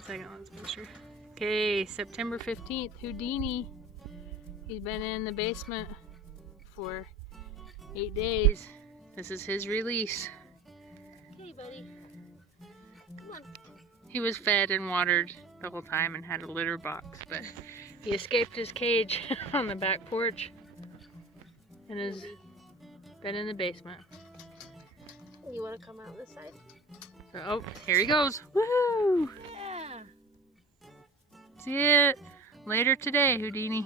the second one's picture. Okay, September 15th, Houdini. He's been in the basement for 8 days. This is his release. Okay, buddy. Come on. He was fed and watered the whole time and had a litter box, but he escaped his cage on the back porch and has been in the basement. You want to come out this side? So, oh, here he goes. Woohoo! Yeah. See it later today, Houdini.